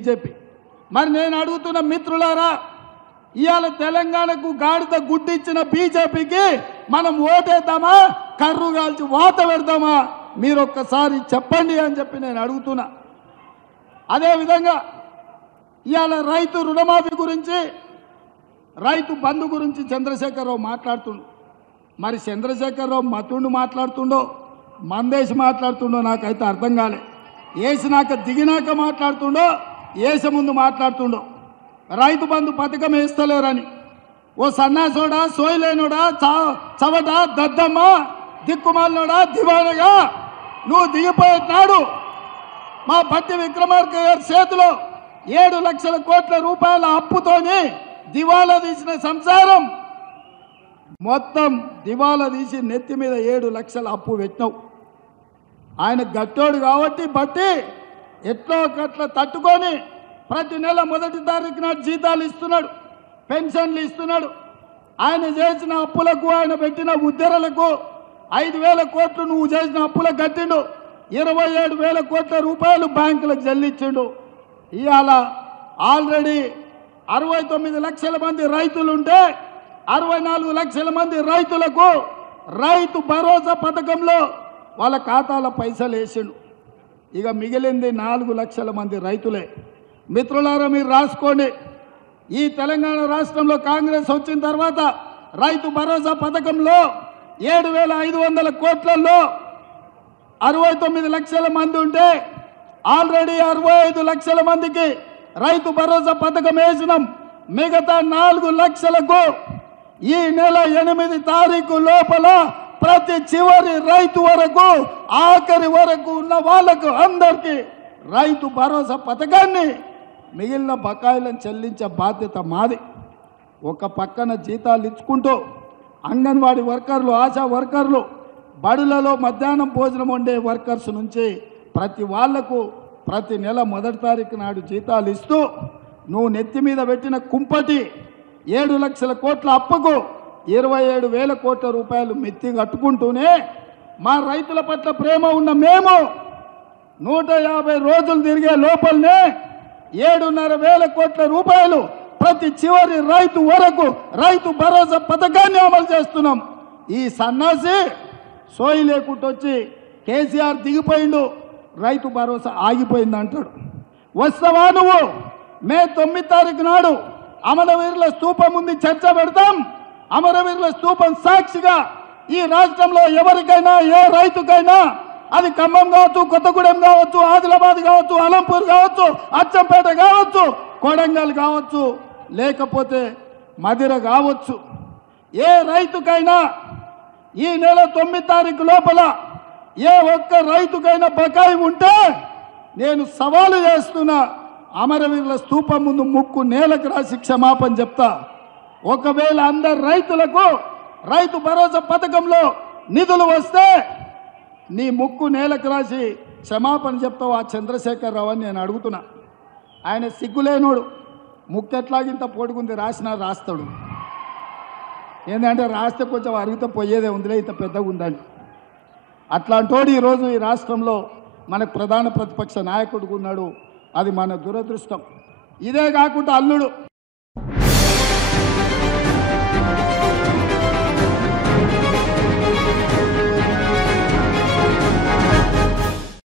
BJP. మరి నేను అడుగుతున్న మిత్రులారా, ఇవాళ తెలంగాణకు గాడిద గుడ్డిచ్చిన బీజేపీకి మనం ఓటేద్దామా, కర్రు కాల్చి వాత పెడదామా? మీరు ఒక్కసారి చెప్పండి అని చెప్పి నేను అడుగుతున్నా. అదేవిధంగా ఇవాళ రైతు రుణమాఫీ గురించి, రైతు బంధు గురించి చంద్రశేఖరరావు మాట్లాడుతుండు. మరి చంద్రశేఖరరావు మతుండు మాట్లాడుతుండో, మందేసి మాట్లాడుతుండో నాకైతే అర్థం కాలే. వేసినాక దిగినాక మాట్లాడుతుండో, వేసే ముందు మాట్లాడుతుండో. రైతు బంధు పథకం వేస్తలేరని ఓ సన్నాసోడా, సోయలేనోడా, చవట, దద్దమ్మ, దిక్కుమాలినోడా, దివానగా నువ్వు దిగిపోయినాడు మా భట్టి విక్రమార్క గారి చేతిలో 7 లక్షల కోట్ల రూపాయల అప్పుతోని దివాలా తీసిన సంసారం మొత్తం దివాలా తీసి నెత్తి మీద 7 లక్షల అప్పు పెట్టినావు. ఆయన గట్టోడు కాబట్టి బట్టి ఎట్లో గట్ల తట్టుకొని ప్రతి నెల 1వ తారీఖు నాడు జీతాలు ఇస్తున్నాడు, పెన్షన్లు ఇస్తున్నాడు. ఆయన చేసిన అప్పులకు, ఆయన పెట్టిన ఉద్దెరలకు 5,000 కోట్లు నువ్వు చేసిన అప్పులకు కట్టిండు. 27,000 కోట్ల రూపాయలు బ్యాంకులకు చెల్లించిండు. ఇవాళ ఆల్రెడీ 69 లక్షల మంది రైతులుంటే 64 లక్షల మంది రైతులకు రైతు భరోసా పథకంలో వాళ్ళ ఖాతాల పైసలు వేసిండు. ఇక మిగిలింది 4 లక్షల మంది రైతులే. మిత్రులారా, మీరు రాసుకోండి. ఈ తెలంగాణ రాష్ట్రంలో కాంగ్రెస్ వచ్చిన తర్వాత రైతు భరోసా పథకంలో 7,500 కోట్లలో 69 లక్షల మంది ఉంటే ఆల్రెడీ 65 లక్షల మందికి రైతు భరోసా పథకం వేసినాం. మిగతా 4 లక్షలకు ఈ నెల 8 తారీఖు లోపల ప్రతి చివరి రైతు వరకు, ఆఖరి వరకు ఉన్న వాళ్ళకు అందరికీ రైతు భరోసా పథకాన్ని, మిగిలిన బకాయిలను చెల్లించే బాధ్యత మాది. ఒక పక్కన జీతాలు ఇచ్చుకుంటూ అంగన్వాడీ వర్కర్లు, ఆశా వర్కర్లు, బడులలో మధ్యాహ్నం భోజనం వండే వర్కర్స్ నుంచి ప్రతి వాళ్లకు ప్రతి నెల 1వ తారీఖు నాడు జీతాలు ఇస్తూ నువ్వు నెత్తి మీద పెట్టిన కుంపటి 7 లక్షల కోట్ల అప్పుకు 27,000 కోట్ల రూపాయలు మెత్తి కట్టుకుంటూనే మా రైతుల పట్ల ప్రేమ ఉన్న మేము 150 రోజులు తిరిగే లోపలనే 7,500 కోట్ల రూపాయలు ప్రతి చివరి రైతు వరకు రైతు భరోసా పథకాన్ని అమలు చేస్తున్నాం. ఈ సన్నాసి సోయి లేకుండా వచ్చి కేసీఆర్ దిగిపోయిండు, రైతు భరోసా ఆగిపోయింది అంటాడు. వస్తావా నువ్వు? మే 9 తారీఖు నాడు అమరవీరుల స్తూపం ఉంది, చర్చ పెడతాం. అమరవీరుల స్తూపం సాక్షిగా ఈ రాష్ట్రంలో ఎవరికైనా, ఏ రైతుకైనా, అది ఖమ్మం కావచ్చు, కొత్తగూడెం కావచ్చు, ఆదిలాబాద్ కావచ్చు, అలంపూర్ కావచ్చు, అచ్చంపేట కావచ్చు, కొడంగల్ కావచ్చు, లేకపోతే మదిర కావచ్చు, ఏ రైతుకైనా ఈ నెల 9 తారీఖు లోపల ఏ ఒక్క రైతుకైనా బకాయి ఉంటే నేను సవాలు చేస్తున్నా, అమరవీరుల స్తూపం ముందు ముక్కు నేలకు రాసి క్షమాపణ చెప్తా. ఒకవేళ అందరు రైతులకు రైతు భరోసా పథకంలో నిధులు వస్తే నీ ముక్కు నేలకు రాసి క్షమాపణ చెప్తావు ఆ చంద్రశేఖరరావు అని నేను అడుగుతున్నా. ఆయన సిగ్గులేనోడు, ముక్కు ఎట్లాగింత పొడుగుంది, రాసినా రాస్తాడు. ఏంటంటే రాస్తే కొంచెం అరిగితే పోయేదే ఉందిలే, ఇంత పెద్దగా ఉందని. అట్లాంటోడు ఈరోజు ఈ రాష్ట్రంలో మనకు ప్రధాన ప్రతిపక్ష నాయకుడు ఉన్నాడు. అది మన దురదృష్టం. ఇదే కాకుండా అల్లుడు